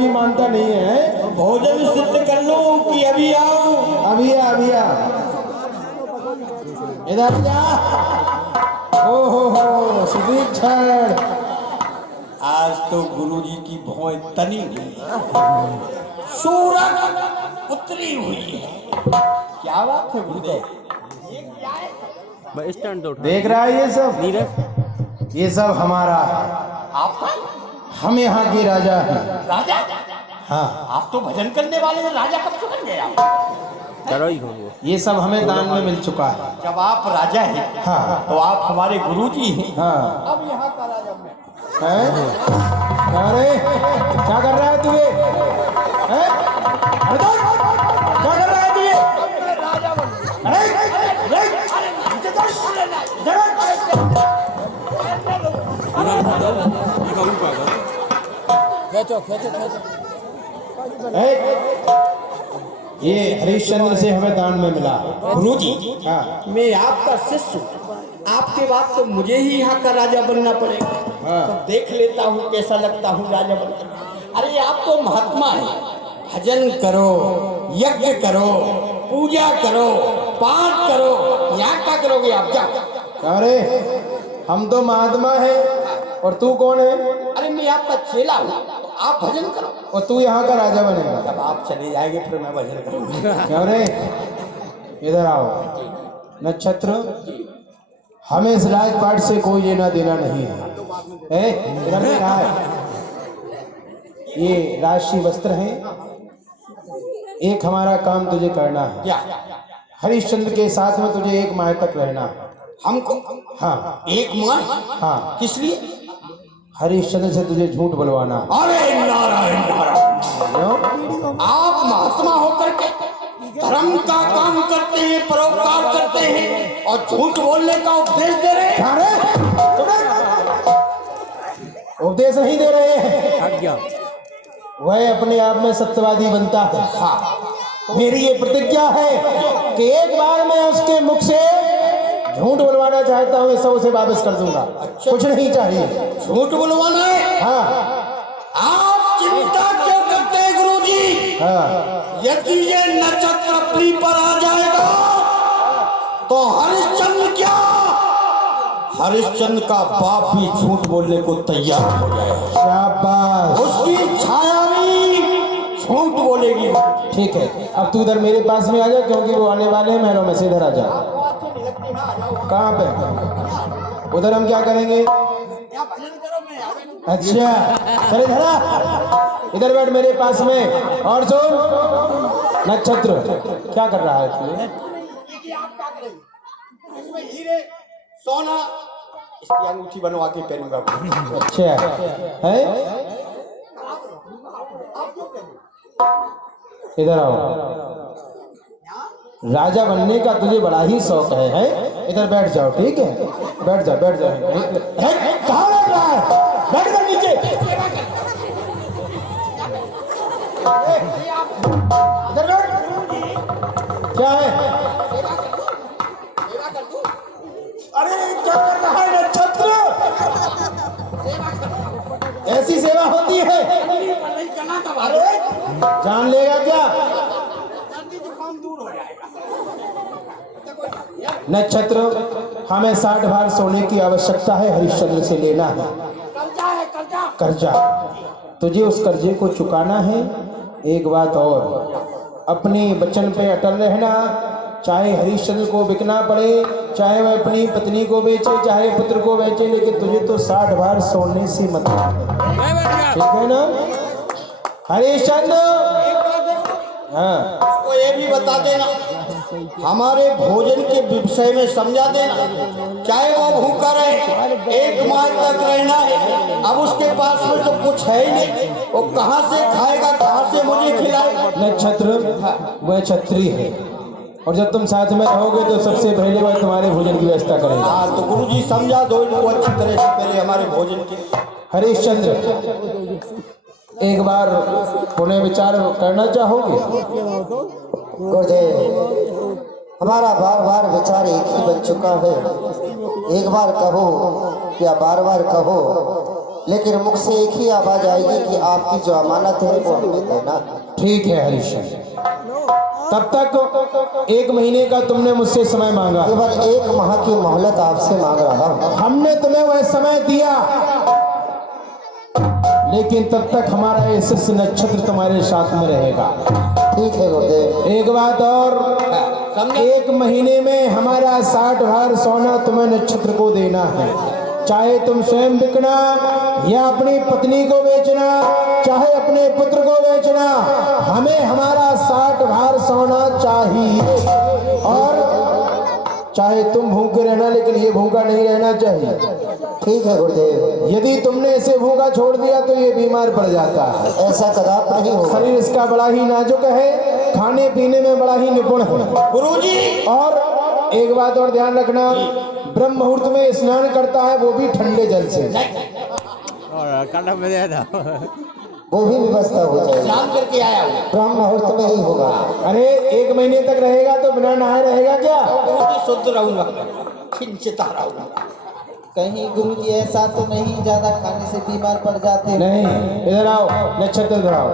भी मानता नहीं है। भोजन सिद्ध कर लो कि अभी आओ। अभी आ इधर जा। हो सुदीक्षण, आज तो गुरुजी की भौं तनी हुई, सूरत उतरी हुई है। क्या बात है गुरुदेव? देख रहा है ये सब? ये सब हमारा, आपका? हम यहाँ के राजा हैं। राजा? हाँ। आप तो भजन करने वाले हैं, राजा कब से बन गए आप? ये सब हमें दान में मिल चुका है। जब आप राजा हैं, हाँ। तो आप हमारे गुरुजी हैं। हाँ। अब यहाँ का राजा मैं। अरे क्या कर रहा है तू? ये क्या कर रहा है तू? ये राजा बन गया। ये हरिश्चंद्र से हमें दान में मिला। गुरुजी, हाँ। मैं आपका शिष्य हूँ, आपके बाद तो मुझे ही यहाँ का राजा बनना पड़ेगा। हाँ। तो देख लेता हूँ कैसा लगता हूँ राजा बनकर। अरे आप तो महात्मा है, भजन करो, यज्ञ करो, पूजा करो, पाठ करो, यहाँ क्या करोगे आप? जाओ। अरे हम तो महात्मा है, और तू कौन है? अरे मैं आपका चेला हूँ, तो आप भजन करो और तू यहाँ का राजा बनेगा। जब आप चले जाएंगे फिर मैं भजन करूँगा। क्या रे, इधर आओ। नक्षत्र, हमें इस राजपाट से कोई लेना देना नहीं है। इधर में कहा है, ये राजसी वस्त्र हैं। एक हमारा काम तुझे करना है। क्या? हरिश्चंद्र के साथ में तुझे 1 माह तक रहना है। हमको? हाँ। 1 माह? हाँ। किस लिए? हरिश्चंद्र से तुझे झूठ बुलवाना। अरे नारायण नारायण, क्यों? आप महात्मा होकर के धर्म का काम करते हैं, परोपकार करते हैं, और झूठ बोलने का उपदेश दे रहे हैं। उपदेश नहीं दे रहे हैं, वह अपने आप में सत्यवादी बनता है। हाँ। मेरी ये प्रतिज्ञा है कि एक बार मैं उसके मुख से झूठ बुलवाना चाहता हूँ, सब उसे वापस कर दूंगा। कुछ नहीं चाहिए। झूठ बुलवाना है? हाँ। आप चिंता क्यों करते हैं गुरुजी? हाँ। यदि ये नक्षत्र अपनी पर आ जाएगा तो हरिश्चंद्र क्या, हरिश्चंद्र का बाप भी झूठ बोलने को तैयार हो जाएगा। शाबाश। उसकी छाया भी झूठ बोलेगी। ठीक है, अब तू इधर मेरे पास में आ जा, क्योंकि वो आने वाले हैं महलों में से। इधर आ जा। कहाँ पे? उधर हम क्या करेंगे? अच्छा चल इधर आ, इधर बैठ मेरे पास में। और सुन नक्षत्र, क्या कर रहा है तू? इसमें हीरे सोना, इसकी अंगूठी बनवा के पहनूंगा। अच्छा है, इधर आओ। राजा बनने का तुझे बड़ा ही शौक है? इधर बैठ जाओ। ठीक है, बैठ जाओ बैठ जाओ। कहाँ बैठ रहा है? बैठ कर नीचे। इधर बैठ। क्या है? अरे क्या कर रहा है नक्षत्र? ऐसी सेवा होती है? अरे जान लेगा क्या? नक्षत्र, हमें 60 भार सोने की आवश्यकता है, हरिश्चंद्र से लेना है। कर्जा। तुझे उस कर्जे को चुकाना है। एक बात और, अपने वचन पे अटल रहना। चाहे हरिश्चंद्र को बिकना पड़े, चाहे वह अपनी पत्नी को बेचे, चाहे पुत्र को बेचे, लेकिन तुझे तो 60 भार सोने से मतलब है। ठीक है ना हरिश्चंद्र? हाँ। तो ये भी बता देना, हमारे भोजन के विषय में समझा देना। चाहे वो भूखा रहे, 1 माह तक रहना है। अब उसके पास में तो कुछ है ही नहीं, वो कहाँ से खाएगा, कहाँ से मुझे खिलाएगा? नक्षत्र, वह छत्री है, और जब तुम साथ में रहोगे तो सबसे पहले वह तुम्हारे भोजन की व्यवस्था करेगा। हाँ तो गुरुजी समझा दो इनको अच्छी तरह से, पहले हमारे भोजन की। हरिश्चंद्र, एक बार पुनः विचार करना चाहोगे? गुरुदेव, हमारा बार बार विचार एक ही बन चुका है। एक बार कहो या बार बार कहो, लेकिन मुख से एक ही आवाज आएगी कि आपकी जो अमानत है वो हमें देना। ठीक है हरिश्चंद्र, तब तक 1 महीने का तुमने मुझसे समय मांगा। केवल 1 माह की मोहलत आपसे मांग रहा हूँ। हमने तुम्हें वह समय दिया, लेकिन तब तक हमारा ये शिष्य नक्षत्र तुम्हारे साथ में रहेगा। ठीक है गुरुदेव। एक बात और, 1 महीने में हमारा 60 भार सोना तुम्हें नक्षत्र को देना है। चाहे तुम स्वयं बिकना या अपनी पत्नी को बेचना, चाहे अपने पुत्र को बेचना, हमें हमारा 60 भार सोना चाहिए। और चाहे तुम भूखे रहना, लेकिन ये भूखा नहीं रहना चाहिए। ठीक है गुरुदेव। यदि तुमने इसे भूखा छोड़ दिया तो ये बीमार पड़ जाता है। ऐसा कदाप नहीं होगा। शरीर इसका बड़ा ही नाजुक है, खाने पीने में बड़ा ही निपुण है। गुरुजी, और एक बात और ध्यान रखना, ब्रह्म मुहूर्त में स्नान करता है, वो भी ठंडे जल से। वो भी व्यवस्था हो जाएगी। स्नान करके आया हूँ। ब्रह्म मुहूर्त में ही होगा। अरे 1 महीने तक रहेगा तो बिना नहाए रहेगा क्या? गुरुजी शुद्ध रहूंगा, खिंचता रहूंगा। कहीं गुरुजी ऐसा तो नहीं ज्यादा खाने से बीमार पड़ जाते? नहीं, इधर आओ, नक्षत्र इधर आओ।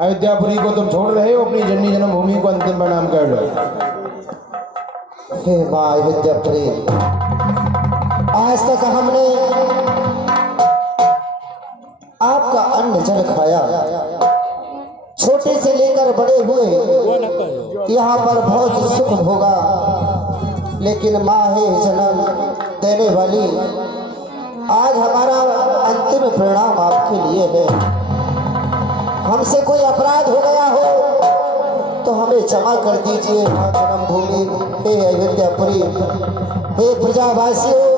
अयोध्यापुरी को तुम छोड़ रहे हो, अपनी जननी जन्मभूमि को अंतिम प्रणाम कर लो। हे माँ अयोध्यापुरी, आज तक हमने आपका अन्न जल खाया, छोटे से लेकर बड़े हुए, यहाँ पर बहुत सुख भोगा, लेकिन माँ है जन्म देने वाली, आज हमारा अंतिम परिणाम आपके लिए है। हमसे कोई अपराध हो गया हो तो हमें क्षमा कर दीजिए माँ जन्मभूमि, हे अयोध्यापुरी, हे प्रजावासियों।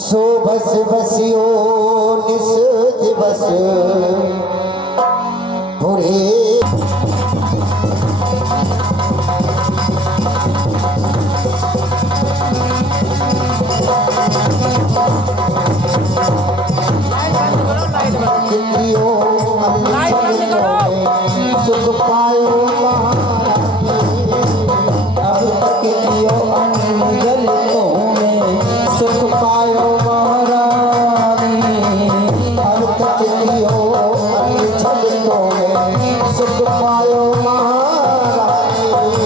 सो बस बसियो निस दिवस बुरे। सुख पायो अब तक लियो अंजल में, सुख पायो महारानी। अब तक लियो अंजल में, सुख पायो महारानी। अब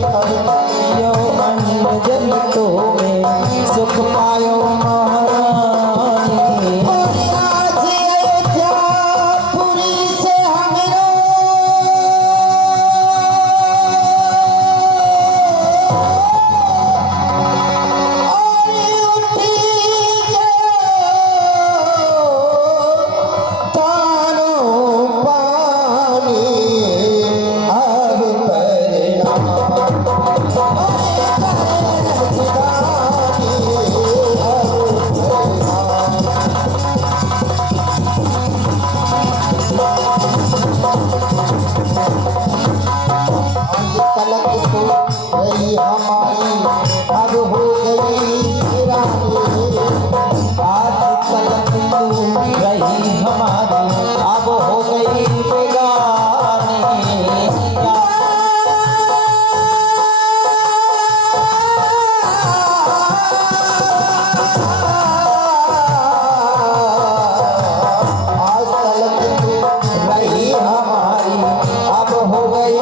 तक लियो अंजल में, सुख पायो महारानी। रही हमारी अब हो गई रानी, आज तलक तू रही हमारी अब हो गई बेगानी। आज तलक तू रही हमारी अब हो गई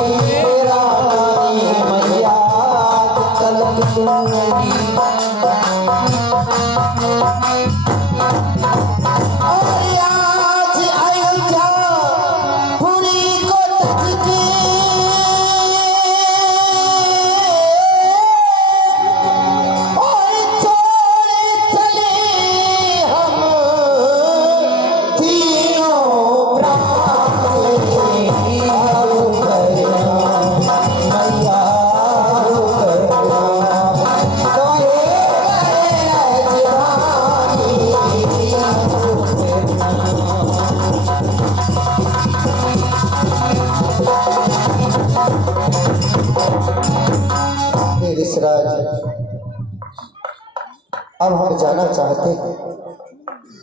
अब हम जाना चाहते हैं।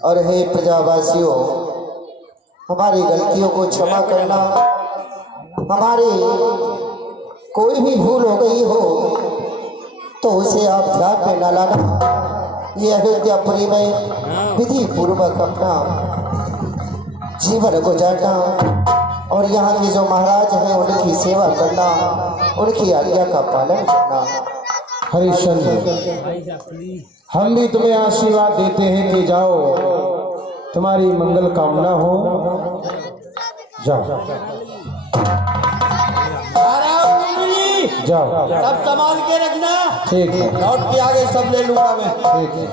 और हे प्रजावासियों, हमारी गलतियों को क्षमा करना। हमारी कोई भी भूल हो गई हो तो उसे आप ध्यान में न लाना। ये अयोध्यापुरी में विधि पूर्वक अपना जीवन गुजारना और यहाँ के जो महाराज हैं उनकी सेवा करना, उनकी आज्ञा का पालन करना। हरिश्चंद्र, हम भी तुम्हें आशीर्वाद देते हैं कि जाओ, तुम्हारी मंगल कामना हो। जाओ जाओ, सब संभाल के रखना। ठीक है, लौट के आगे सब ले लूंगा मैं। ठीक है।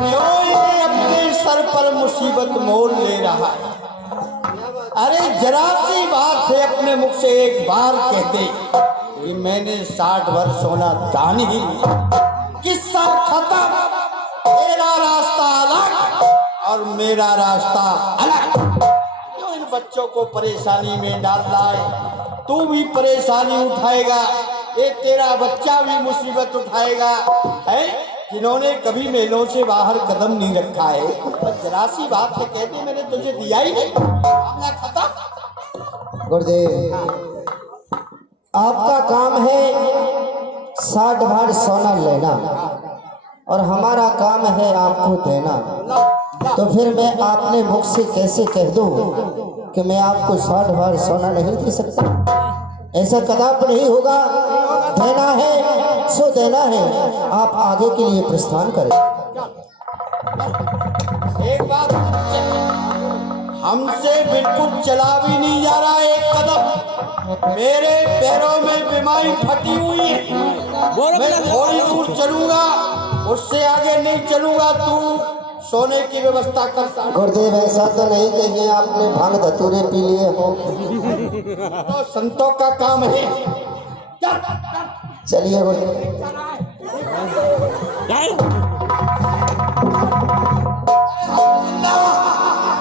क्यों ये अपने सर पर मुसीबत मोल ले रहा है? अरे जरा सी बात है, अपने मुख से एक बार कहते कि मैंने 60 वर्ष सोना दान ही लिया। किस्सा खत्म। तेरा रास्ता अलग और मेरा रास्ता अलग। क्यों इन बच्चों को परेशानी में डाल लाए? तू भी परेशानी उठाएगा, ये तेरा बच्चा भी मुसीबत उठाएगा, है जिन्होंने कभी मेलों से बाहर कदम नहीं रखा है। और जरा सी बात है कहते मैंने तुझे दिया ही नहीं, मामला खत्म। गुरुदेव, आपका काम है 60 भार सोना लेना और हमारा काम है आपको देना। तो फिर मैं आपने मुख से कैसे कह दूं कि मैं आपको 60 भार सोना नहीं दे सकता? ऐसा कदापि नहीं होगा। देना है सो देना है। आप आगे के लिए प्रस्थान करें। एक बात, हमसे बिल्कुल चला भी नहीं जा रहा एक कदम। मेरे पैरों में बीमारी फटी हुई है। मैं थोड़ी दूर चलूंगा, उससे आगे नहीं चलूंगा। तू सोने की व्यवस्था करता। गुरुदेव, ऐसा तो नहीं कहिए आपने भांग धतूरे पी लिए हो। तो संतों का काम है। चलिए गुरुदेव।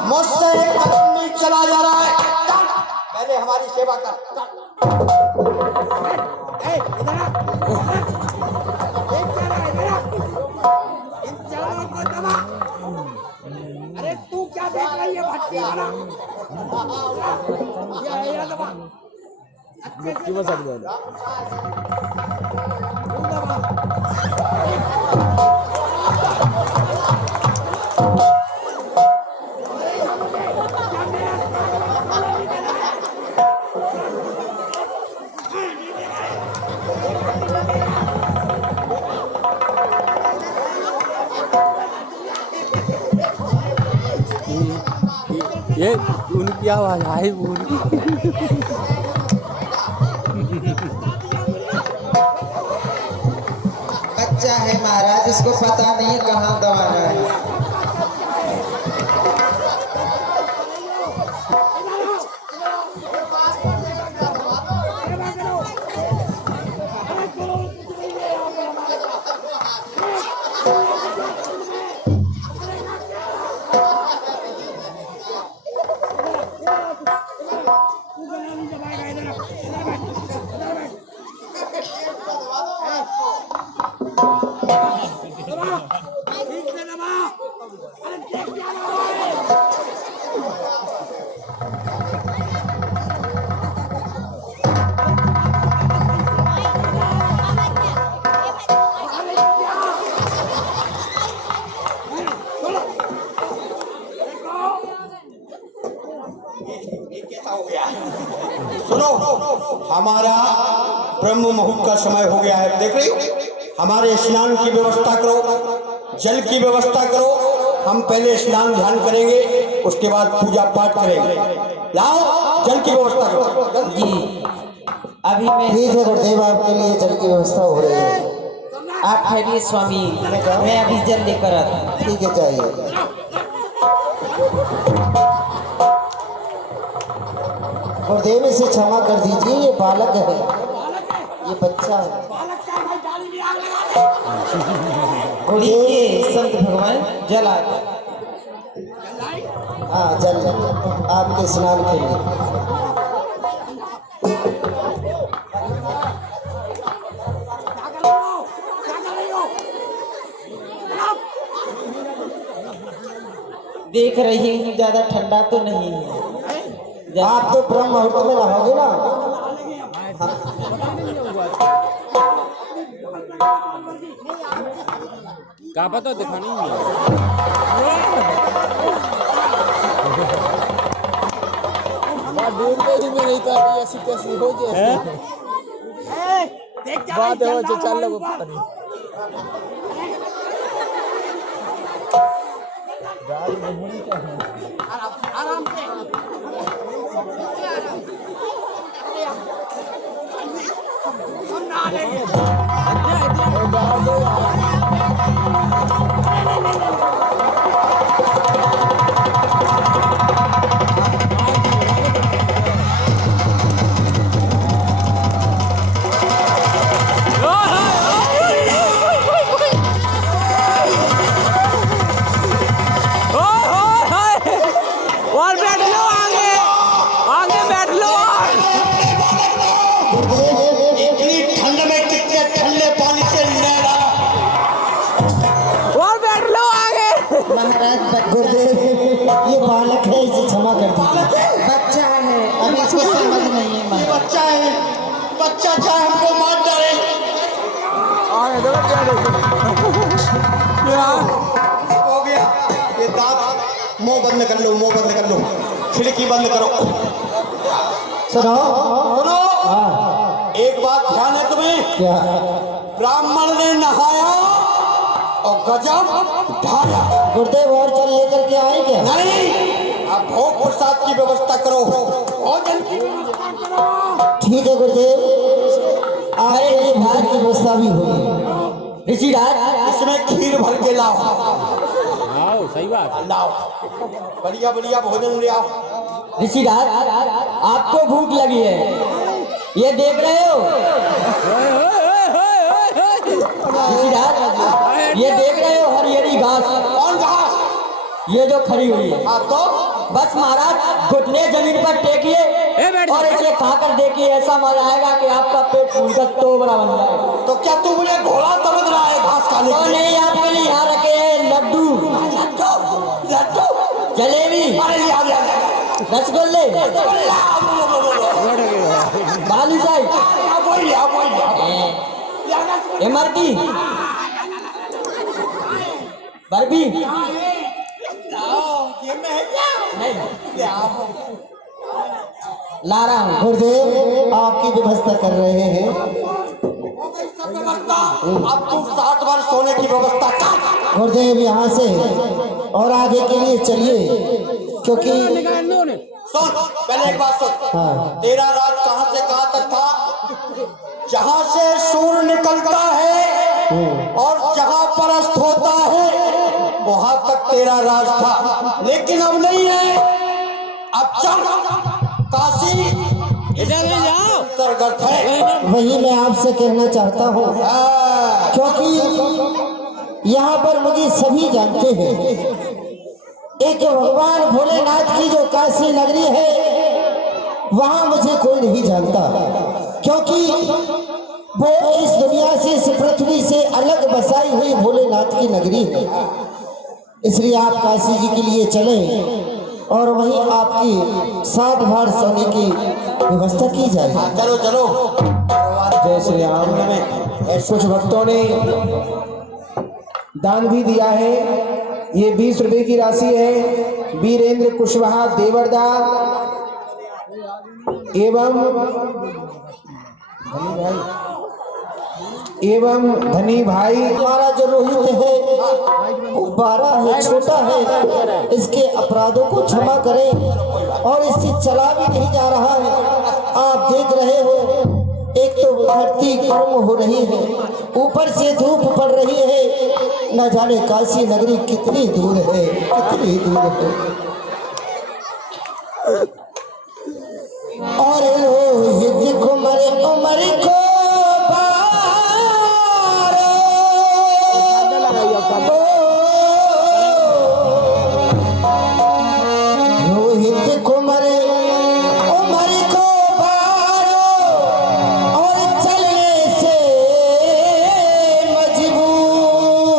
मुझसे एक कदम नहीं चला जा रहा है। पहले हमारी सेवा कर। अरे तू क्या देख रही है भट्टी वाला? ये उनकी आवाज आई पूरी। बच्चा है महाराज, इसको पता नहीं कहाँ दबाना है। सुनो, हमारा ब्रह्म मुहूर्त का समय हो गया है। देख रही हो, हमारे स्नान की व्यवस्था करो, जल की व्यवस्था करो। हम पहले स्नान ध्यान करेंगे, उसके बाद पूजा पाठ करेंगे। लाओ जल की व्यवस्था करो। जी अभी मैं ठीक है गुरुदेव, आपके लिए जल की व्यवस्था हो रही है। आप ठहरिए स्वामी, मैं अभी जल लेकर आता हूँ। ठीक है, जाइए। गुरुदेव, इसे क्षमा कर दीजिए, ये बालक है, ये बच्चा है। देखिए संत भगवान जल आ गया। हाँ, जल आपके स्नान के लिए। देख रही हूँ ज्यादा ठंडा तो नहीं है। आप तो ब्रह्म मुहूर्त में नहाओगे ना। क्या पता दिखानी ही में नहीं तो ऐसी कैसी हो जाए बात है वो चल लो पता नहीं आराम से हम ना गुरुदेव ये बालक है, इसे क्षमा कर दीजिए। बच्चा है, अभी इसको समझ नहीं है। ये बच्चा है, बच्चा चाहे हमको मार डाले। हो गया ये दांत, मुंह बंद कर लो, मुंह बंद कर लो, खिड़की बंद करो। सुनो सुनो, हाँ एक बात ध्यान है तुम्हें, क्या? ब्राह्मण ने नहाया और गजब ढाया। गुरुदेव और जल लेकर के आए क्या? नहीं, अब भोग प्रसाद की व्यवस्था करो और जल की व्यवस्था करो। ठीक है गुरुदेव, आए ये भात की व्यवस्था भी होगी। ऋषिराज इसमें खीर भर के लाओ, आओ सही बात लाओ, बढ़िया बढ़िया भोजन ले आओ। ऋषिराज आपको भूख लगी है, ये देख रहे हो? ऋषिराज ये देख रहे हो हरी हरी घास? कौन घास? ये जो खड़ी हुई है। हाँ तो बस महाराज घुटने जमीन पर टेकिए और इसे खाकर देखिए, ऐसा मजा आएगा कि आपका पेट फूलकर तोबरा बन जाए। तो क्या तू मुझे घोड़ा समझ रहा है घास खाने और के लिए? नहीं, आपके लिए यहाँ रखे हैं लड्डू, लड्डू लड्डू, जलेबी, अरे लिया लिया रसगुल्ले, बालूशाही, वही लिया वही लिया। इमरती, बर्फी। ये मैं नहीं क्या ला रहा हूँ। गुरुदेव आपकी व्यवस्था कर रहे हैं। व्यवस्था? अब तू 60 बार सोने की व्यवस्था कर। गुरुदेव यहाँ से और आगे के लिए चलिए, क्योंकि सुन, पहले एक बात सुन। हाँ तेरा राज कहाँ से कहाँ तक था? जहाँ से सूर्य निकलता है और जहाँ परस्त होता है वहां तक तेरा राज था, लेकिन अब नहीं है। अब चल काशी अंतर्गत है। वही मैं आपसे कहना चाहता हूँ, क्योंकि यहाँ पर मुझे सभी जानते हैं, एक भगवान भोलेनाथ की जो काशी नगरी है वहाँ मुझे कोई नहीं जानता, क्योंकि वो इस दुनिया से, इस पृथ्वी से अलग बसाई हुई भोलेनाथ की नगरी है। इसलिए आप काशी जी के लिए चलें और वहीं आपकी 60 भार सोने की व्यवस्था की जाए। चलो चलो। जय श्री राम। कुछ भक्तों ने दान भी दिया है, ये 20 रुपए की राशि है। वीरेंद्र कुशवाहा देवरदा एवं धनी भाई। हमारा जो रोहित है वो 12 है, छोटा है, इसके अपराधों को क्षमा करें और इससे चला भी नहीं जा रहा है। आप देख रहे हो, एक तो धरती गर्म हो रही है, ऊपर से धूप पड़ रही है, न जाने काशी नगरी कितनी दूर है, कितनी दूर है। और रोहित को मरे उमर को रोहित को मरे उमर को बारो और चलने से मजबूर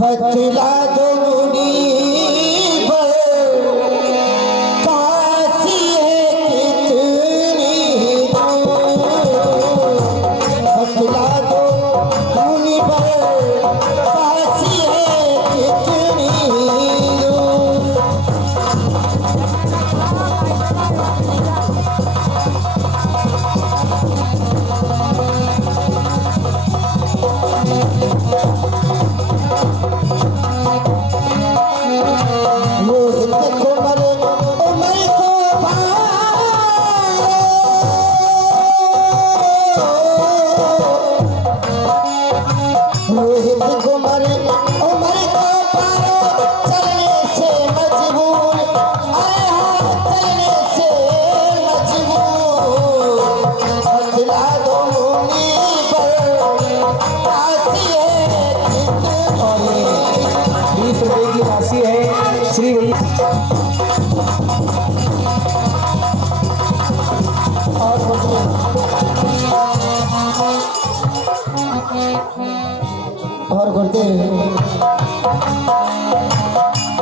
बतला दो मुनीब रोहित कुमार उमर को पारो चलने से मजबूर, अरे हाँ चलने से मजबूर, बतला दो मुनी पर राशि है कितनी। 20 रुपए की राशि है श्री भैया। और गुरुदेव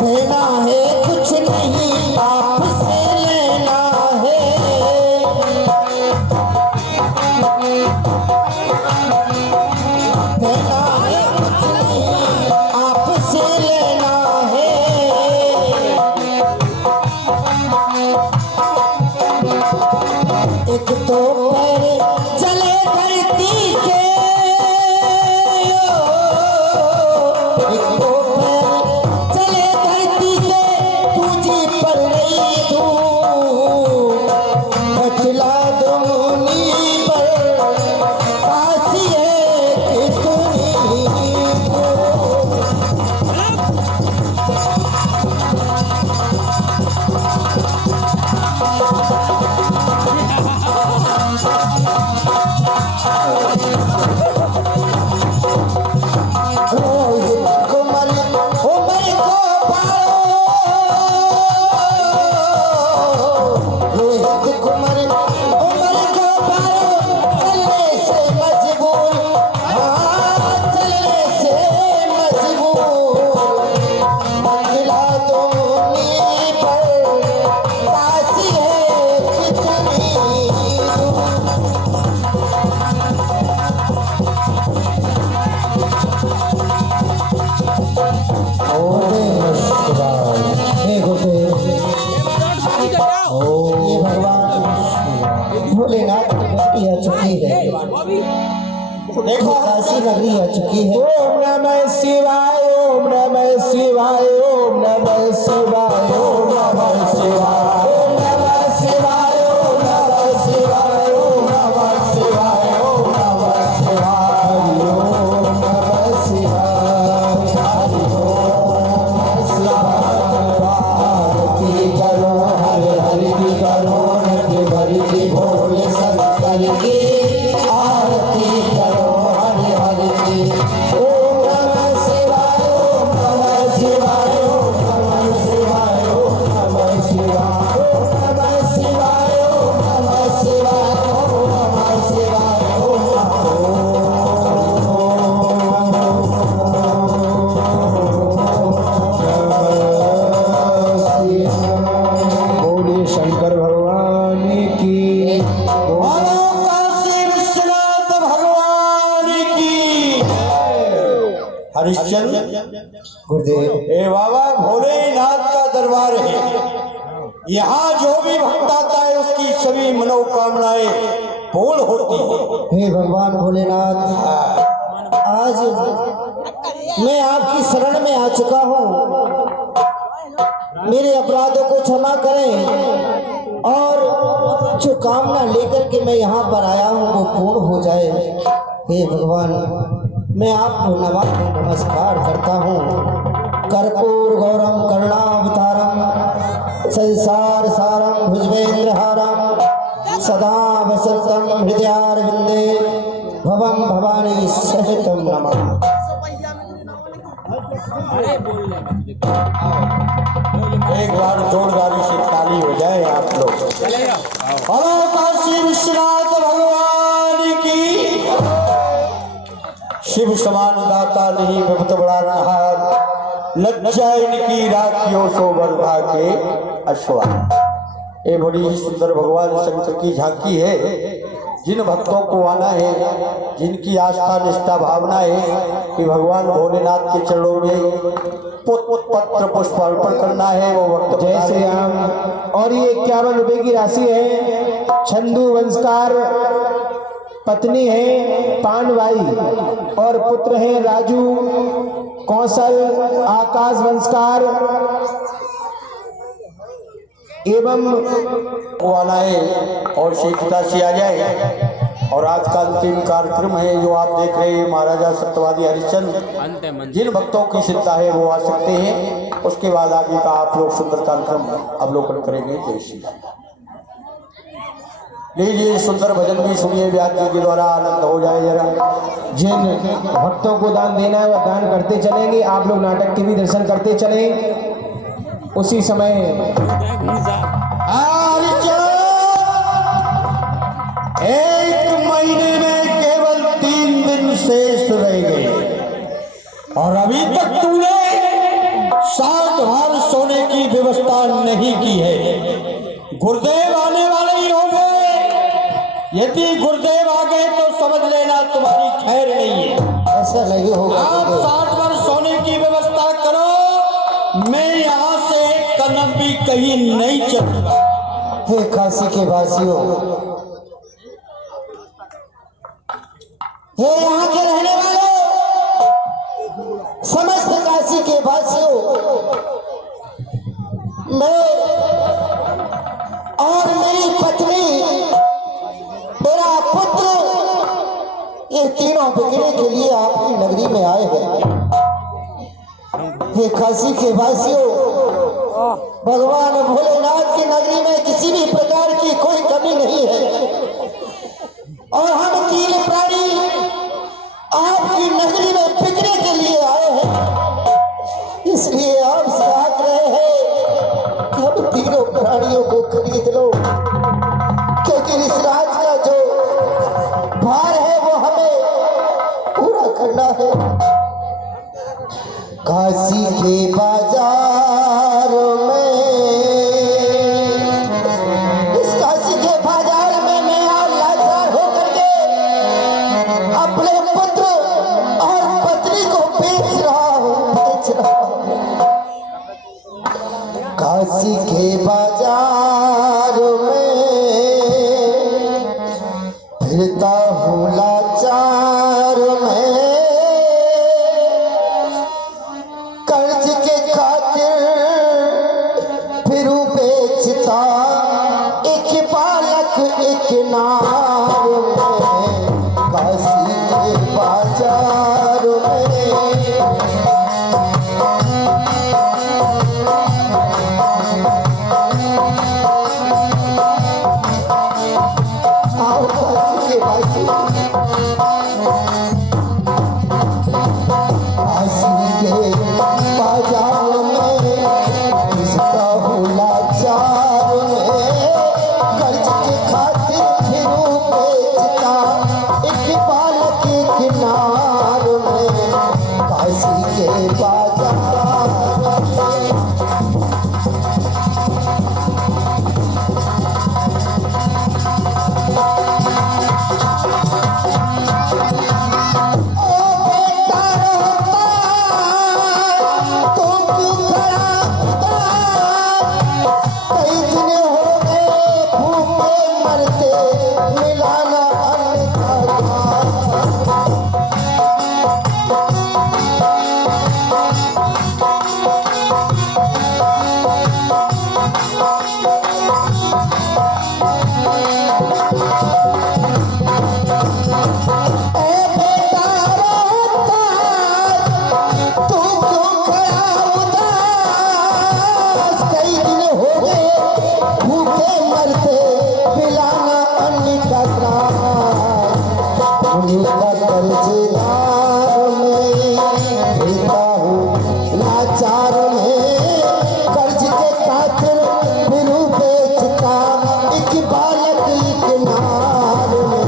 देना है कुछ नहीं आपसे लेना है, देना है कुछ नहीं आपसे लेना है, एक तो पैर चले धरती के, एक तो पैर चले धरती के, तुझी पर रही तू, बचला दूनी पर काशी है कितनी तू। रोहित कुमार उमर को पारो, रोहित कुमार उमर को पारो चलने से मजबूर, हाँ चलने से मजबूर, बतला दो मुनी पर काशी है कितनी दूर। हे गुरुदेव, ये भगवान भोलेनाथ की भक्ति आ चुकी है, देखो काशी नगरी आ चुकी है। ओम नमः शिवाय, ओम नमः शिवाय, ओम नमः शिवाय, ओम नमः शिवाय, ओम नमः शिवाय, ओम नमः शिवाय, ओम नमः शिवाय, ओम नमः शिवाय, हरि ओम नमः शिवाय, हरि ओम शिवाय। आरती करो हरे हरि की करो, नृत्य भरी की भोले शंकर की, आरती करो हरे हरि की। ओम नमः शिवाय, ओम नमः शिवाय, ओम नमः शिवाय, ओम नमः शिवाय, ओम नमः शिवाय, ओम नमः शिवाय, ओम नमः शिवाय, ओम बोलिए शंकर भगवान की। बोलो काशी विश्वनाथ भगवान की। हरिश्चंद्र गुरुदेव ए बाबा भोलेनाथ का दरबार है, यहाँ जो भी भक्त आता है उसकी सभी मनोकामनाएं पूर्ण होती है। हे भगवान भोलेनाथ, आज मैं आपकी शरण में आ चुका हूँ, मेरे अपराधों को क्षमा करें और जो कामना लेकर के मैं यहाँ पर आया हूँ वो पूर्ण हो जाए। हे भगवान, मैं आपको नमस्कार करता हूँ। कर्पूर गौरम करुणावतारम संसार सारम भुजगेन्द्रहारम सदा वसंतम हृदयारविंदे भवम भवानी सहितम नमः। एक बार जोरदारी से ताली हो जाए आप लोग। हेलो काशी विश्वनाथ भगवान की। शिव समान दाता नहीं विपत बड़ा रहा, लज्जा इनकी राखियों सो बरभा के अश्वा। ये बड़ी सुंदर भगवान शंकर की झांकी है। जिन भक्तों को आना है, जिनकी आस्था निष्ठा भावना है कि भगवान भोलेनाथ के चरणों में पत्र पुष्प अर्पण करना है, वो भक्त जय श्री राम। और ये 51 रुपए की राशि है। छंदू वंशकार पत्नी है पानबाई और पुत्र है राजू, कौशल, आकाश वंशकार एवं वो आना है और शीघ्रता से आ जाए। और आज का अंतिम कार्यक्रम है जो आप देख रहे हैं महाराजा सत्यवादी हरिश्चंद्र। जिन भक्तों की चिंता है वो आ सकते हैं, उसके बाद आगे का आप लोग सुंदर कार्यक्रम अवलोकन करेंगे। जय श्री राम। लीजिए सुंदर भजन भी सुनिए, व्यास जी के द्वारा आनंद हो जाए जरा। जिन भक्तों को दान देना है वह दान करते चलेंगे। आप लोग नाटक के भी दर्शन करते चलें। उसी समय एक महीने में केवल 3 दिन शेष रह गए और अभी तक तूने 60 भार सोने की व्यवस्था नहीं की है। गुरुदेव आने वाले ही होंगे। यदि गुरुदेव आ गए तो समझ लेना तुम्हारी खैर नहीं है। ऐसा नहीं होगा। आप 60 भार सोने की व्यवस्था करो, मैं यहाँ से कदम भी कहीं नहीं चलूंगा। हे काशी के वासियों, हे यहाँ के रहने वालों, समस्त काशी के वासियों, मैं और मेरी पत्नी, मेरा पुत्र, ये तीनों बिगड़े के लिए आपकी नगरी में आए हैं। हे काशी के वासियों, भगवान भोलेनाथ की नगरी में किसी भी प्रकार की कोई कमी नहीं है और हम 3 प्राणी आपकी नगरी में बिकने के लिए आए हैं। इसलिए आपसे आग्रह है कि हम तीनों प्राणियों को खरीद लो, क्योंकि इस राज का जो भार है वो हमें पूरा करना है। काशी के बाजार में, इस काशी के बाजार में मैं आज लाचार होकर के अपने पुत्र और पत्नी को बेच रहा हूँ। काशी के बाजार में फिरता हूँ लाचार में, कर्ज के खातिर फिर बेचता एक बालक एक नार में। काशी के बाजार में आओ काशी के वासियों, काशी के बाजार में घिसता हूँ लाचार में, कर्ज के खातिर फिर बेचता एक बालक एक नार में। काशी के बाजार में लाचार में कर्ज के खातिर फिर बेचता एक बालक एक नार में।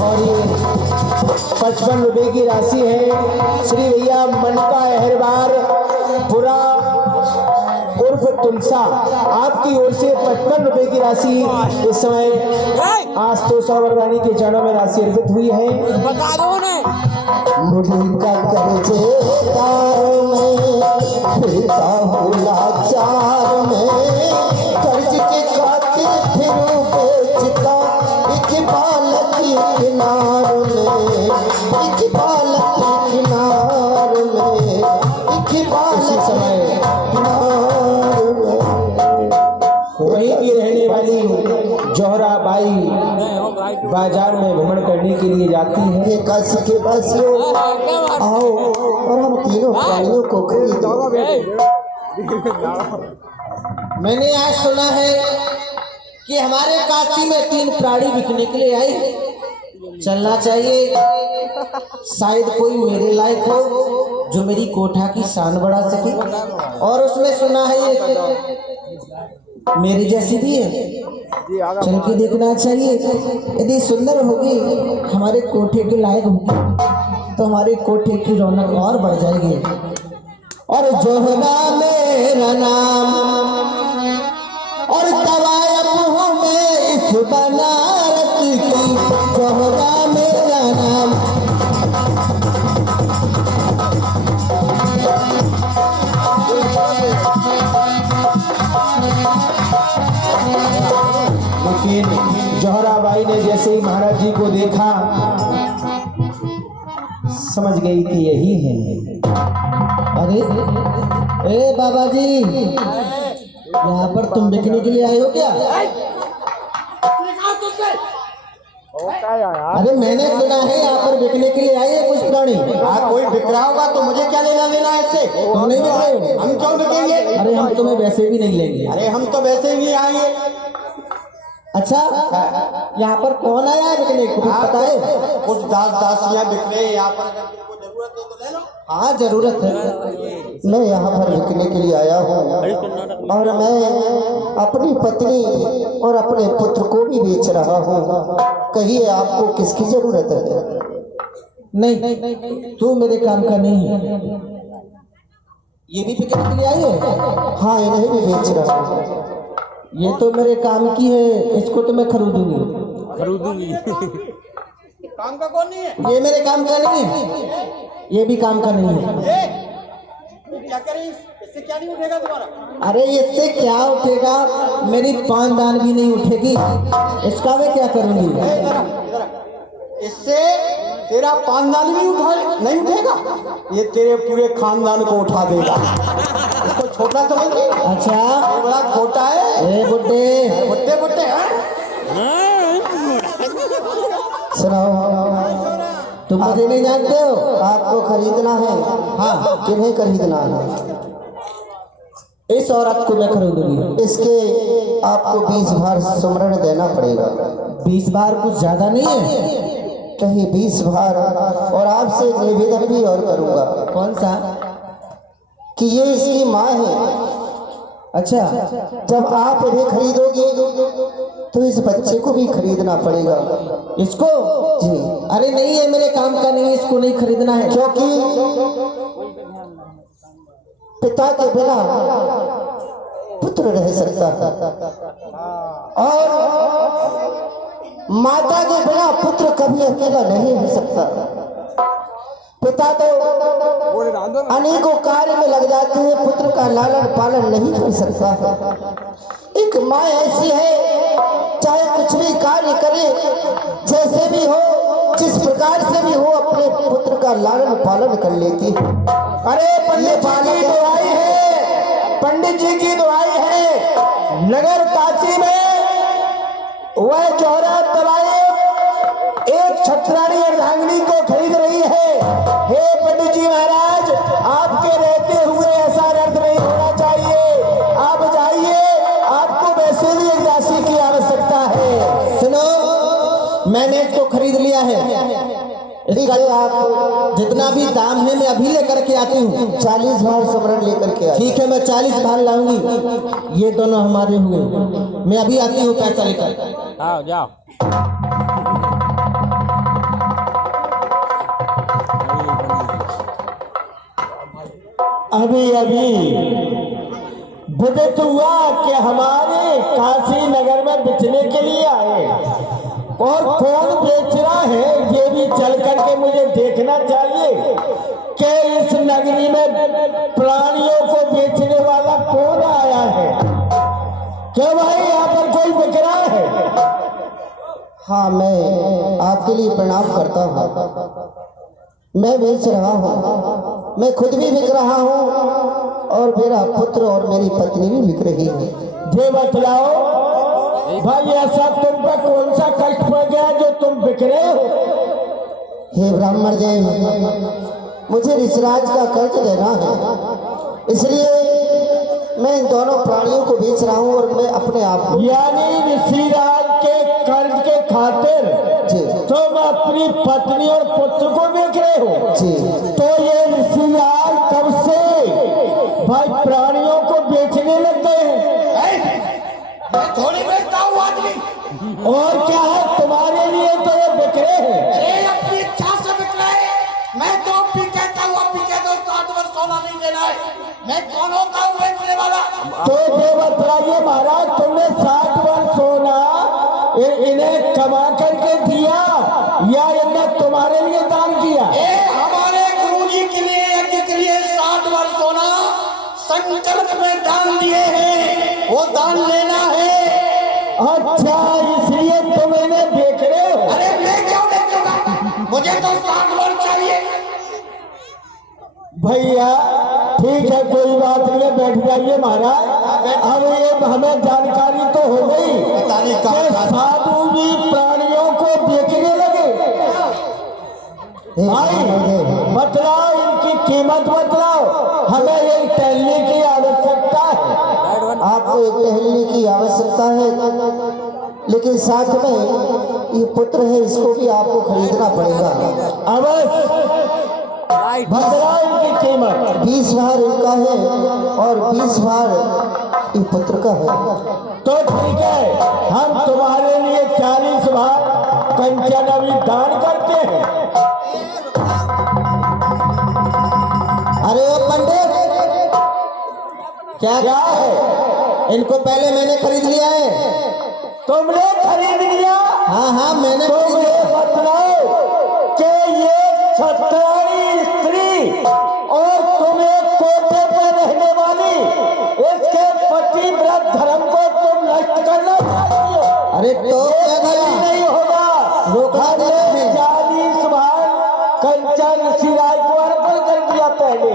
और ये 55 रुपए की राशि है। श्री भैया मनका अहरबार पुरा उर्फ तुलसा, आपकी ओर से 55 रुपए की राशि इस समय आशुतोष रानी के चरणों में राशि अर्पित हुई है। बता दो ने मुझी का कर्जेदार में फिरता हूँ लाचार में, कर्ज के खातिर फिर बेचता एक बालक एक नार में। एक बालक एक नार में, एक बालक समय नार में। की रहने वाली जोहरा बाई बाजार में भ्रमण करने के लिए जाती है। ये काशी के वासियों आओ और हम तीनों प्राणियों को खरीदो। मैंने आज सुना है कि हमारे काशी में 3 प्राणी बिकने के लिए आए। चलना चाहिए, शायद कोई मेरे लायक हो जो मेरी कोठा की शान बढ़ा सके। और उसमें सुना है एक मेरी जैसी भी है, चल के देखना चाहिए। यदि सुंदर होगी, हमारे कोठे के लायक होगी, तो हमारे कोठे की रौनक और बढ़ जाएगी। और जोहरा मेरा नाम और तवायब हूँ मैं इस बनारस की, जोहरा मेरा नाम। लेकिन जोहराबाई ने जैसे ही महाराज जी को देखा समझ गई कि यही है। अरे ए बाबा जी, यहाँ पर तुम बिकने के लिए आए हो क्या? अरे मैंने सुना है यहाँ पर बिकने के लिए आए हैं कुछ प्राणी। कोई बिक रहा होगा तो मुझे क्या लेना देना है इससे? तुम नहीं बिक रहे हो? हम क्यों बिकेंगे? अरे हम तुम्हें वैसे भी नहीं लेंगे। अरे हम तो वैसे ही आएंगे। अच्छा, यहाँ पर कौन आया है बिकने को, कुछ पता है? कुछ दास दासियां बिक रहे हैं यहाँ पर, अगर तुमको जरूरत है तो ले लो। हाँ जरूरत है। मैं यहाँ पर बिकने के लिए आया हूँ और मैं अपनी पत्नी और अपने पुत्र को भी बेच रहा हूँ। कहिए आपको किसकी जरूरत है? नहीं, तू मेरे काम का नहीं है। ये भी बिकने के लिए आई है? हाँ, इन्हें भी बेच रहा हूँ। ये तो मेरे काम की है, इसको तो मैं खरीदूंगी। काम का कौन नहीं है? ये मेरे काम का नहीं है, ये भी काम का नहीं है। क्या करें, इससे क्या नहीं उठेगा तुम्हारा? अरे इससे क्या उठेगा, मेरी पानदान भी नहीं उठेगी, इसका मैं क्या करूंगी? इससे तेरा पानदान भी नहीं उठेगा, ये तेरे पूरे खानदान को उठा देगा। इसको छोटा समझ रही? अच्छा, ये बड़ा छोटा है। ए बुड्ढे, बुड्ढे बुड्ढे हैं। सुनाओ, तुम मुझे नहीं जानते हो? आपको खरीदना है? हाँ, किन्हें खरीदना है? इस औरत को मैं खरीदूंगी। इसके आपको 20 बार सुमरण देना पड़ेगा। 20 बार कुछ ज्यादा नहीं है? कहीं 20 बार। और आपसे एक निवेदन भी और करूंगा। कौन सा? कि ये इसकी माँ है। अच्छा, जब आप इन्हें खरीदोगे तो इस बच्चे को भी खरीदना पड़ेगा। इसको? जी। अरे नहीं, है मेरे काम का नहीं, इसको नहीं खरीदना है। क्योंकि पिता के बिना पुत्र रह सकता और माता के बिना पुत्र कभी अकेला नहीं रह सकता। पिता तो अनेकों कार्य में लग जाते हैं, पुत्र का लालन पालन नहीं कर सकता है। एक माँ ऐसी है, चाहे कुछ भी कार्य करे, जैसे भी हो, जिस प्रकार से भी हो, अपने पुत्र का लालन पालन कर लेती है। अरे पंडित जी की दुआई है, पंडित जी की दुआई है। नगर काशी में वह जोहरा तवाई एक छत्राणी अर्धांगिनी को खरीद रही है। हे पंडित जी महाराज, आपके रहते हुए ऐसा अर्थ नहीं होना चाहिए। आप जाइए, आपको वैसे भी एक दासी की आवश्यकता है। सुनो, मैंने इसको खरीद लिया है। इसका आप जितना भी दाम है मैं अभी लेकर के आती हूँ। 40 बार सुमरण लेकर के आए। ठीक है, मैं 40 बार लाऊंगी। ये दोनों हमारे हुए, मैं अभी आती हूँ पैसा लेकर। आओ जाओ। अभी अभी विदित हुआ कि हमारे काशी नगर में बेचने के लिए आए, और कौन बेच रहा है ये भी चल करके मुझे देखना चाहिए कि इस नगरी में प्राणियों को बेचने वाला कौन आया है। क्या भाई यहाँ पर कोई बिक रहा है? हाँ, मैं आपके लिए प्रणाम करता हूँ। मैं बेच रहा हूँ, मैं खुद भी बिक रहा हूँ और मेरा पुत्र और मेरी पत्नी भी बिक रही है। ये बतलाओ भाई ऐसा तुम पे कौन सा कष्ट पड़ गया जो तुम बिखरे हो? हे ब्राह्मण देव, मुझे ऋषिराज का कर्ज देना है, इसलिए मैं इन दोनों प्राणियों को बेच रहा हूँ और मैं अपने आप को। यानी ऋषिराज के कर्ज के खातिर जी तुम अपनी पत्नी और पुत्र को बेच रहे हो? जी। तो ये ऋषिराज कब से भाई प्राणियों को बेचने लग गए हैं? मैं थोड़ी बेचता हूँ आदमी। और क्या है तुम्हारे लिए तो ये बिखरे हैं। अरे अपनी इच्छा से बिक रहे। मैं तो पी कहता हूँ, पी कहता हूँ 7 वर्ष सोना नहीं देना है। मैं कौन होता हूँ बेचने वाला? तो ये बताइए महाराज, तुमने 60 वर्ष सोना इन्हें कमा करके दिया या इन्हें तुम्हारे लिए दान किया? हमारे गुरुजी के लिए, यज्ञ के लिए 60 वर्ष सोना संकल्प में दान दिए हैं, वो दान लेना है। अच्छा, इसलिए तुम इन्हें देख रहे हो? अरे मैं क्यों बेचूंगा? मुझे तो 60 वर्ष चाहिए। भैया ठीक है, कोई बात नहीं है, बैठ जाइए महाराज। अब ये हमें जानकारी तो हो गई कि साधु भी प्राणियों को बेचने लगे। भाई बतलाओ, इनकी कीमत बतलाओ, हमें एक टहलने की आवश्यकता है। आपको एक टहलने की आवश्यकता है, लेकिन साथ में ये पुत्र है, इसको भी आपको खरीदना पड़ेगा। अवश्य बतलाओ इनकी कीमत। 20 भार इनका है और 20 भार ये पुत्र का है। तो ठीक है, हम तुम्हारे लिए 40 भार कंचन अभी दान करते हैं। अरे ओ पंडित, क्या है? इनको पहले मैंने खरीद लिया है। तुमने खरीद लिया? हाँ मैंने तुम खरीद ये लिया। बतलाओ कि ये छत्रारी स्त्री और तुम्हें कोटे पर रहने वाली इसके पतिव्रत धर्म को तुम नष्ट करना चाहती हो? अरे तो क्या कभी था? नहीं होगा। रोका हमने नहीं। 40 भार कंचन ऋषिराज को अर्पण कर दिया पहले,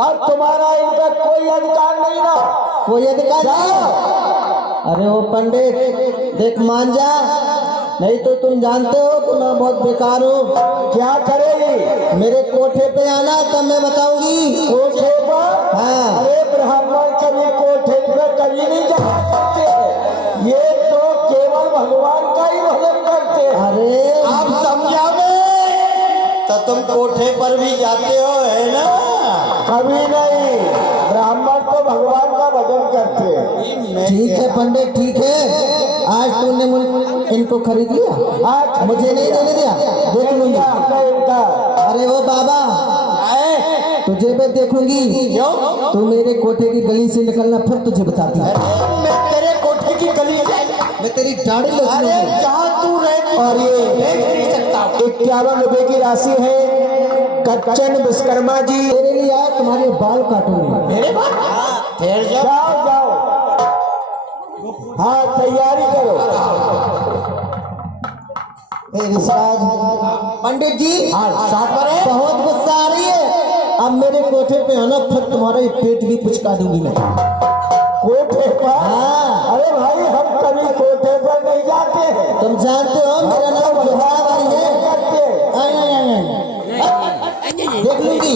अब तुम्हारा इन पर कोई अधिकार नहीं रहा। कोई अधिकार जाओ। अरे वो पंडित देख, मान जा, नहीं तो तुम जानते हो कि मैं बहुत बेकार हूँ। क्या करेगी? मेरे कोठे पे आना तब मैं बताऊंगी। कोठे पर? हाँ। अरे ब्राह्मण कभी कोठे पर कभी नहीं जाया करते हैं, ये तो केवल भगवान का ही भजन करते हैं। अरे आप समझा में तो तुम कोठे पर भी जाते हो, है ना? कभी नहीं, ब्राह्मण तो भगवान का भजन करते हैं। ठीक है पंडित, ठीक है, आज तूने इनको खरीद लिया, आज मुझे नहीं देने दिया, देख लूंगी। हमने इनका। अरे वो बाबा, तुझे मैं देखूंगी। तू मेरे कोठे की गली से निकलना, फिर तुझे बताती हूँ। मैं तेरे कोठे की गली से, मैं तेरी दाढ़ी अरे लूंगी। जहाँ तू रहती और ये देख नहीं सकता। 51 रुपए की राशि है। कच्चन विश्वकर्मा जी, तेरे लिए आया, तुम्हारे बाल काटूंगी। मेरे बात ठहर जा। जाओ जाओ, हाँ तैयारी करो। हे ऋषिराज, पंडित जी, हाँ 60 पर है। बहुत गुस्सा आ रही है। अब मेरे कोठे पे आना, फिर तुम्हारा ये पेट भी पुचका दूंगी मैं। कोठे पर? हाँ। अरे भाई, हम कभी कोठे पर नहीं जाते हैं। तुम जानते हो मेरा नाम जोहाबाई है। आय, आय, आय, आय। देख लूंगी।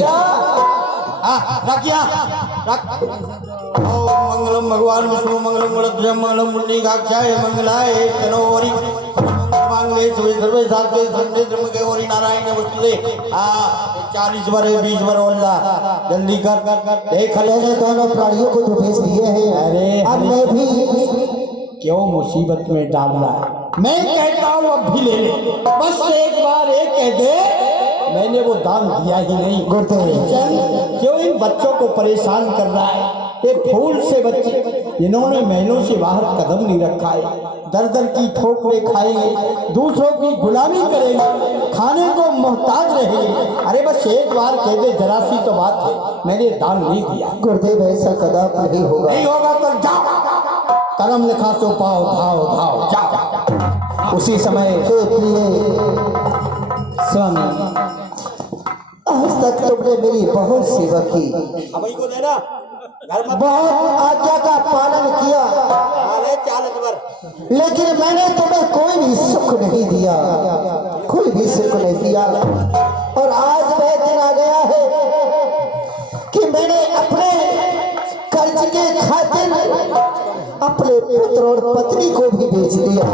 रख यहाँ, रख। ओम मंगलम भगवान विष्णु मंगलम गणध्वजम मंगलम मुंडीकाक्षाय मंगलाय तनोवरी मंगले सर्वे साधके संदे धर्म के ओरी नारायण नमस्ते। 40 बार 20 बार ओल्ला, जल्दी कर देख ले। मैंने दोनों प्राणियों को तो बेच दिए हैं। अरे अब मैं भी क्यों मुसीबत में डालना है? मैं कहता हूँ अब भी ले ले, बस एक बार एक कह दे। मैंने वो दान दिया ही नहीं। गुरुदेव, क्यों इन बच्चों को परेशान कर रहा है? एक फूल से बच्चे, इन्होंने महीनों से बाहर कदम नहीं रखा है, दर दर की ठोकरें खाएंगे, दूसरों की गुलामी करेंगे, खाने को मोहताज रहेंगे। अरे बस एक बार कह दे, जरा सी तो बात है, मैंने दान नहीं दिया। गुरुदेव ऐसा कदम नहीं होगा। नहीं होगा तो जाओ, कर्म लिखा तो पाओ, भाव भाव जाओ। उसी समय हे प्रिय स्वामी, आज तक तुमने मेरी बहुत सेवा की, अभी को देना। बहुत आज्ञा का पालन किया, लेकिन मैंने तुम्हें कोई भी सुख नहीं दिया, कोई भी सुख नहीं दिया। और आज वह दिन आ गया है कि मैंने अपने कर्ज के खातिर अपने पुत्र और पत्नी को भी बेच दिया।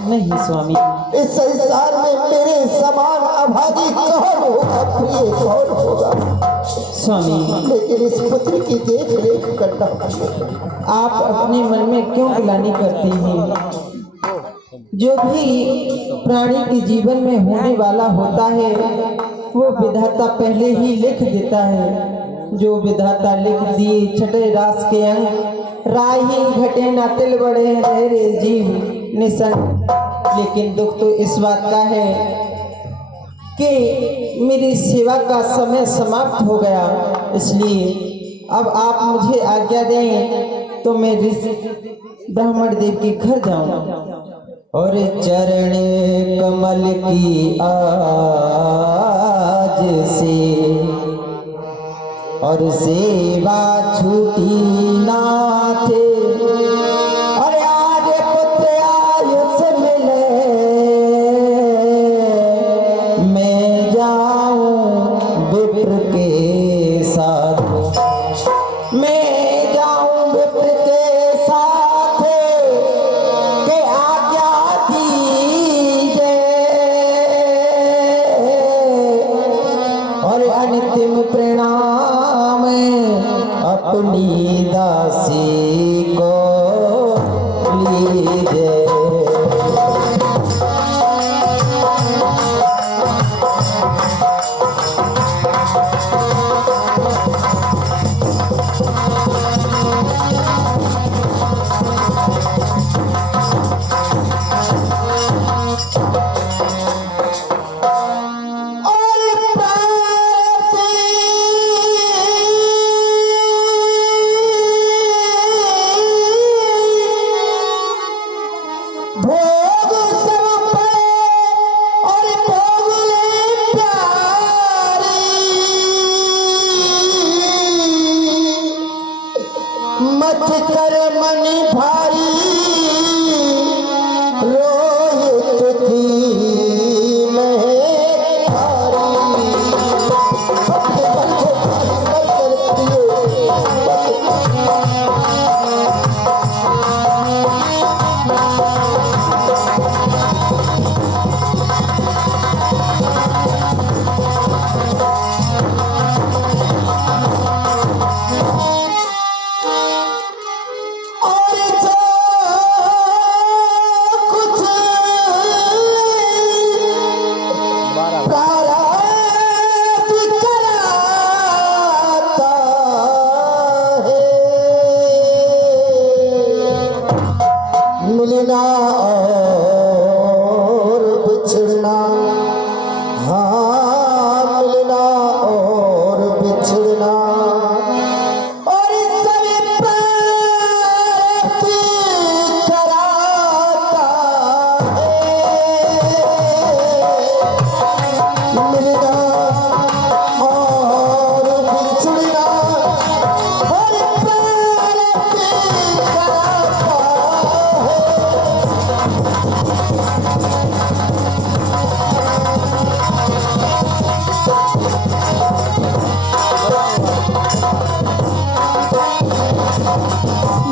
नहीं स्वामी, इस संसार में मेरे समान अभागी कौन होगा, प्रिय कौन होगा स्वामी, लेकिन इस पुत्र की देख रेख करना। आप अपने मन में क्यों गिलानी करते हैं? जो भी प्राणी के जीवन में होने वाला होता है वो विधाता पहले ही लिख देता है। जो विधाता लिख दिए छठे रास के अंग, राही घटे ना तिल बड़े रे जीव निसंग। लेकिन दुख तो इस बात का है कि मेरी सेवा का समय समाप्त हो गया, इसलिए अब आप मुझे आज्ञा दें तो मैं ब्राह्मण देव के घर जाऊं और चरण कमल की आज से और सेवा छूटी ना थे। और आज पुत्र आयुष मिले मैं जाऊं विप्र के साथ, मैं जाऊं विप्र के साथ के आज्ञा दीजिए और अंतिम प्रणाम अपनी दासी को लीजिए। मत कर मन भारी रोहित की मिलना और बिछड़ना, हाँ मिलना और बिछड़ना और सभी प्राप्त कराता है। मिलना और बिछड़ना और प्राप्त कराता है।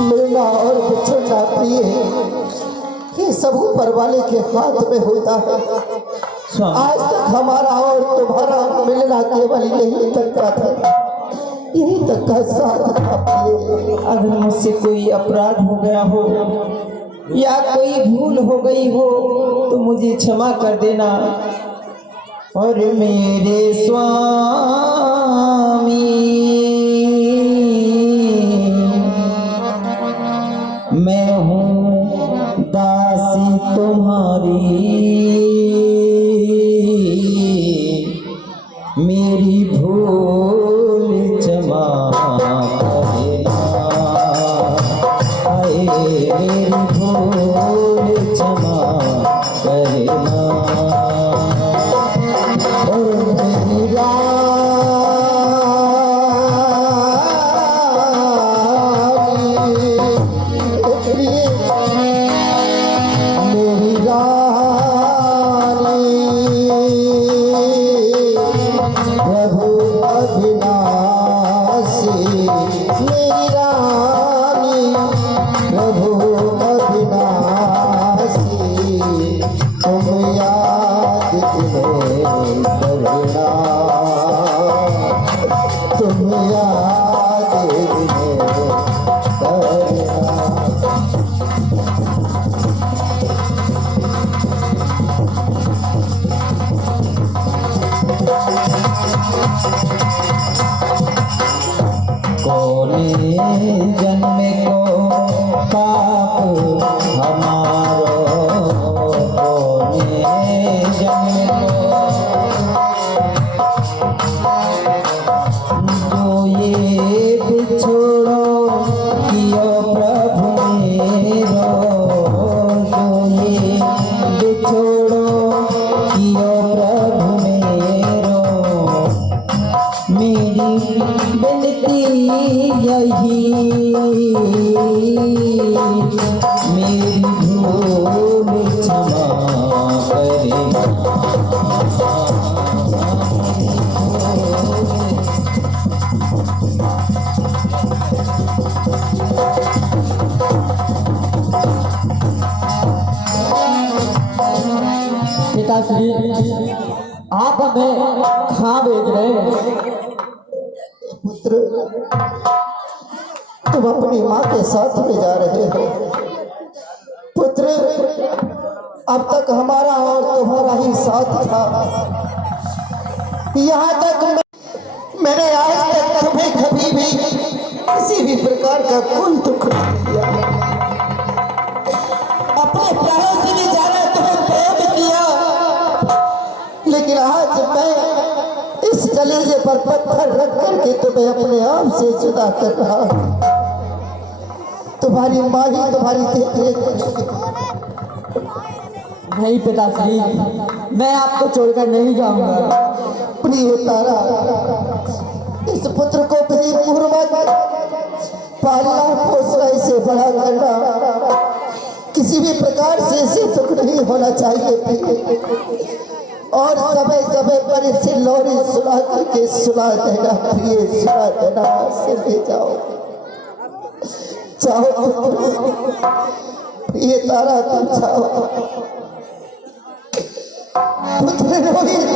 मिलना और बिछड़ना प्रिय ये सब ऊपर वाले के हाथ में होता है। आज तक हमारा और तुम्हारा मिलना केवल यही तक का था, यही तक का साथ था प्रिय। अगर मुझसे कोई अपराध हो गया हो या कोई भूल हो गई हो तो मुझे क्षमा कर देना। और मेरे स्वामी मैं हूँ दासी तुम्हारी, मेरी भूल क्षमा करना, आए मेरी भूल क्षमा करना। और मेरी राम पिताश्री, आप हमें कहाँ भेज रहे हैं? पुत्र, तुम अपनी माँ के साथ में जा रहे हो। पुत्र, अब तक हमारा और तुम्हारा ही साथ था। यहाँ तक मैंने आज तक तुम्हें कभी भी किसी भी प्रकार का कोई दुख नहीं दिया। अपने प्राणों से भी ज्यादा तुम्हें प्रेम किया, लेकिन आज मैं इस कलेजे पर पत्थर रख करके तुम्हें अपने आप से जुदा कर रहा हूं। तुम्हारी माँ ही तुम्हारी देख नहीं पिताश्री, मैं आपको छोड़कर नहीं जाऊंगा। प्रिय तारा, इस पुत्र को प्रेम पूर्वक पालना पोसना, इसे बड़ा करना, किसी भी प्रकार से इसे दुख नहीं होना चाहिए। और समय समय पर इसे लोरी सुना करके सुना देना, प्रिय सुना देना। से ले जाओ, जाओ प्रिय तारा, तुम जाओ। पुत्र रोहित,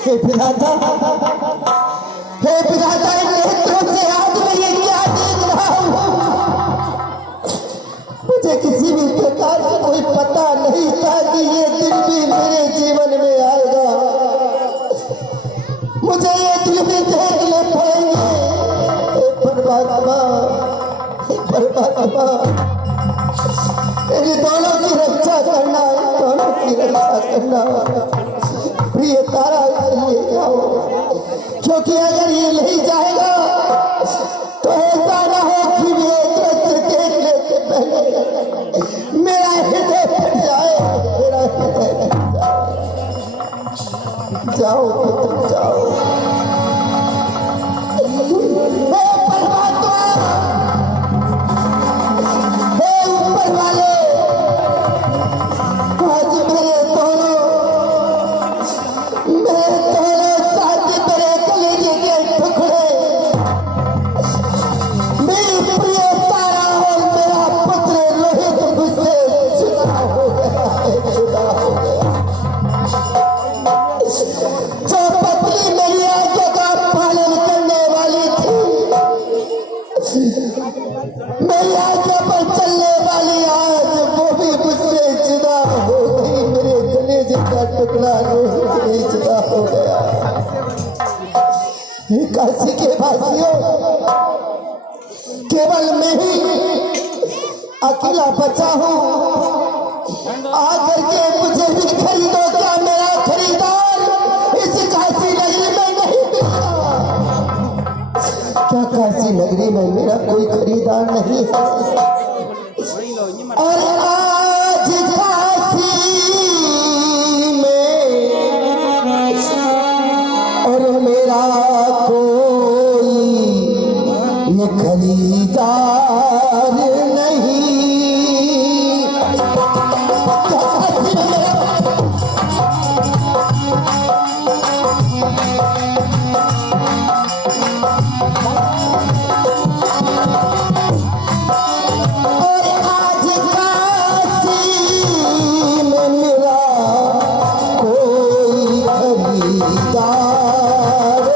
हे पिताता, हे पिताता, इन नेत्रों से आज मैं ये क्या देख रहा हूँ? मुझे किसी भी प्रकार का कोई पता नहीं था कि ये दिन भी मेरे जीवन में आएगा। मुझे ये दिन भी देखने पड़ेंगे। हे परमात्मा, हे परमात्मा, इन दोनों की रक्षा करना, इन दोनों की रक्षा करना। प्रिय तारा, ले जाओ, क्योंकि अगर ये नहीं जाएगा तो ऐसा ना हो कि ये दृश्य देखने से पहले मेरा हृदय फट जाए, मेरा हृदय फट जाए। जाओ पुत्र, जाओ। हे परमात्मा, हे ऊपर वाले, आज मेरे दोनों साथी मेरे कलेजे के टुकड़े, मेरी प्रिय तारा और मेरा पुत्र लोहित मुझसे जुदा हो गया है, जुदा हो गया। जो पत्नी मेरी आज्ञा का पालन करने वाली थी, मेरी आज्ञा पर चलने वाली, आज वो भी मुझसे जुदा हो गई। मेरे कलेजे का टुकड़ा लोहित भी जुदा हो गया। काशी के वासियों, केवल मैं ही अकेला बचा हूँ। आकर के मुझे भी खरीदो, क्या मेरा खरीदार इस काशी नगरी में नहीं मिलता? क्या काशी नगरी में मेरा कोई खरीदार नहीं है? और आज काशी में और मेरा कोई ये खरीदार नहीं। और आज काशी में मेरा कोई खरीदार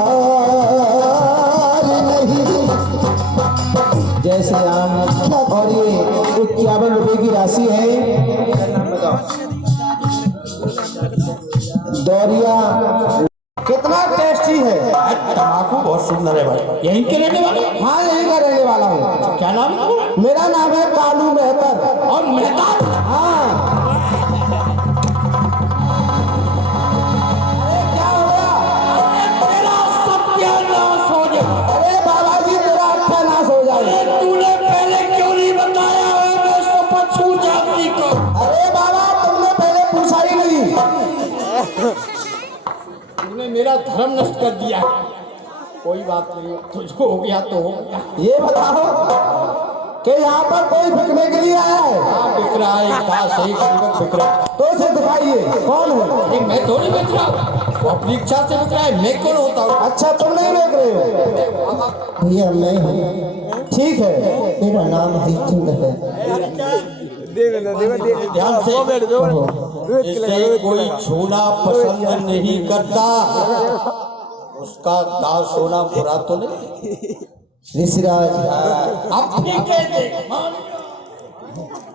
खरीदार नहीं। जय श्री राम। और ये 51 रुपए की राशि है। दौरिया कितना टेस्टी है। तम्बाकू बहुत सुंदर है भाई। यहीं के रहने वाले? हाँ, यहीं का रहने वाला हूँ। क्या नाम है? मेरा नाम है कालू मेहतर। और मेहता? हाँ। अरे बाबा जी, तेरा अच्छा नाश हो जाए। तूने पहले क्यों नहीं बताया? मैं तो पछू जाती को। अरे बाबा, तुमने पहले पूछा मेरा धर्म नष्ट कर दिया। कोई बात नहीं, तो जो हो गया तो हो गया। ये बताओ कि यहाँ पर कोई बिकने के लिए आया है? हाँ बिक रहा है, पास एक सेवक बिक रहा है। तो उसे दिखाइए कौन है। अरे मैं थोड़ी बेच रहा हूँ, वो अपनी इच्छा से बिक रहा है, मैं कौन होता हूँ? अच्छा तुम नहीं देख रहे हो? भैया मैं हूँ, ठीक है। मेरा नाम हरिचंद है। ध्यान से, ओहो, इसे कोई छूना पसंद नहीं करता, उसका दास होना बुरा तो नहीं। ऋषिराज अब ठीक है, देख, मान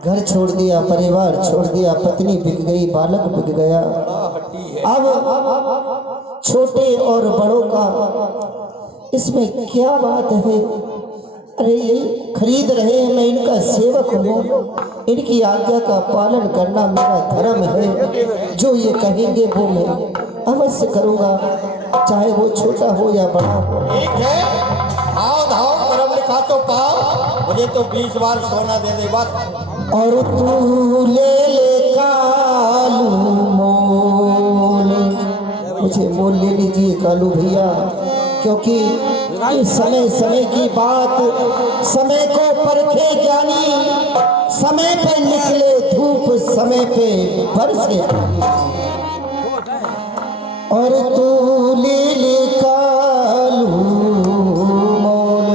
घर छोड़ दिया, परिवार छोड़ दिया, पत्नी बिक गई, बालक बिक गया। अब छोटे और बड़ों का इसमें क्या बात है? अरे ये खरीद रहे हैं, मैं इनका सेवक हूँ, इनकी आज्ञा का पालन करना मेरा धर्म है। जो ये कहेंगे वो मैं अवश्य करूँगा, चाहे वो छोटा हो या बड़ा हो। ठीक है, आओ धाओ, कर्म लिखा तो पाओ, मुझे तो 20 बार सोना दे दे बस। और तू ले ले कालू मोल, मुझे मोल ले लीजिए कालू भैया, क्योंकि ये समय समय की बात, समय को परखे ज्ञानी, समय पे निकले धूप, समय पे बरसे। और तू ले ले कालू मोल,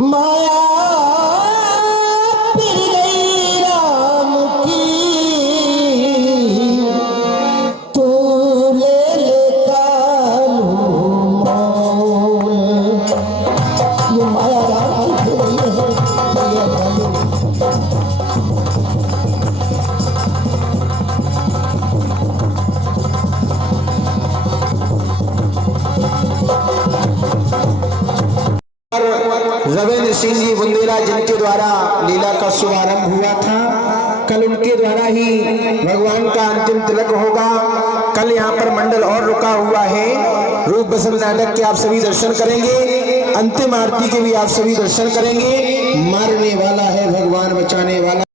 माया फिर गई राम की, तू ले ले कालू मोल। ये माया राम की फिर गई है, भैया कालू। रविंद्र सिंह जी बुंदेला जिनके द्वारा लीला का शुभारंभ हुआ था, कल उनके द्वारा ही भगवान का अंतिम तिलक होगा। कल यहाँ पर मंडल और रुका हुआ है। रूप बसंत नाटक के आप सभी दर्शन करेंगे, अंतिम आरती के भी आप सभी दर्शन करेंगे। मारने वाला है भगवान, बचाने वाला।